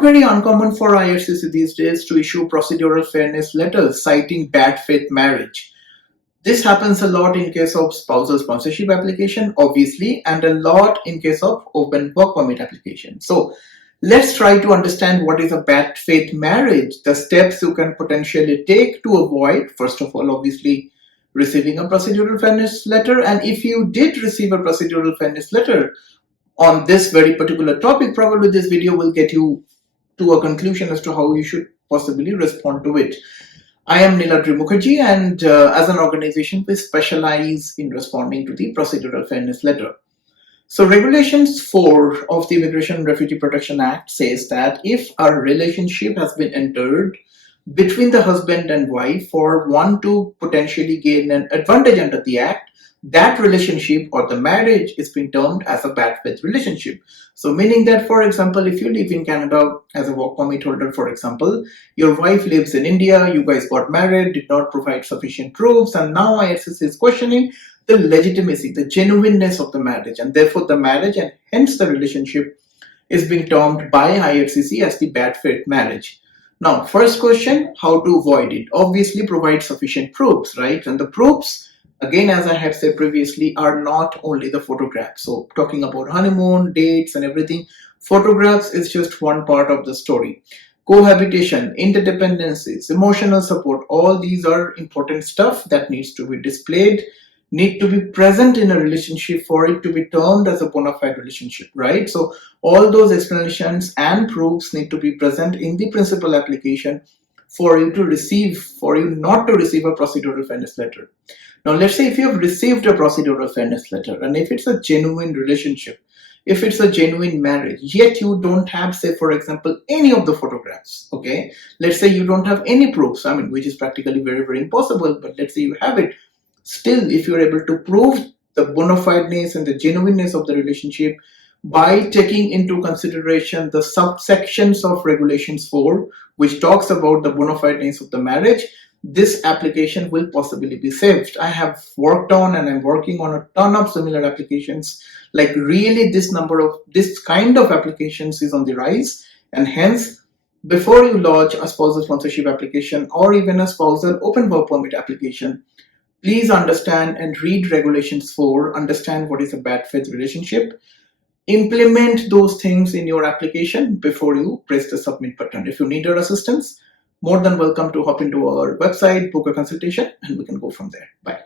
not very uncommon for IRCC these days to issue procedural fairness letters citing bad faith marriage. This happens a lot in case of spousal sponsorship application, obviously, and a lot in case of open work permit application. So let's try to understand what is a bad faith marriage, the steps you can potentially take to avoid, first of all, obviously, receiving a procedural fairness letter. And if you did receive a procedural fairness letter on this very particular topic, probably this video will get you to a conclusion as to how you should possibly respond to it. I am Niladri Mukherjee, and as an organization, we specialize in responding to the procedural fairness letter. So Regulations 4 of the Immigration and Refugee Protection Act says that if a relationship has been entered between the husband and wife for one to potentially gain an advantage under the act, that relationship or the marriage is being termed as a bad faith relationship. So meaning that, for example, if you live in Canada as a work permit holder, for example, your wife lives in India, you guys got married, did not provide sufficient proofs, and now IRCC is questioning the legitimacy, the genuineness of the marriage, and therefore the marriage and hence the relationship is being termed by IRCC as the bad faith marriage. Now, first question, how to avoid it? Obviously, provide sufficient proofs, right? And the proofs, again, as I have said previously, are not only the photographs. So talking about honeymoon, dates and everything, photographs is just one part of the story. Cohabitation, interdependencies, emotional support, all these are important stuff that needs to be displayed, need to be present in a relationship for it to be termed as a bona fide relationship, right? So all those explanations and proofs need to be present in the principal application for you not to receive a procedural fairness letter. Now, let's say if you have received a procedural fairness letter, and if it's a genuine relationship, if it's a genuine marriage, yet you don't have, say, for example, any of the photographs, okay? Let's say you don't have any proofs, which is practically very, very impossible, but let's say you have it. Still, if you're able to prove the bona fideness and the genuineness of the relationship by taking into consideration the subsections of Regulations 4, which talks about the bona fideness of the marriage, this application will possibly be saved. I have worked on and I'm working on a ton of similar applications. Like really this kind of applications is on the rise, and hence before you lodge a spousal sponsorship application or even a spousal open work permit application, please understand and read Regulations 4, understand what is a bad faith relationship, implement those things in your application before you press the submit button. If you need our assistance, more than welcome to hop into our website, book a consultation, and we can go from there. Bye.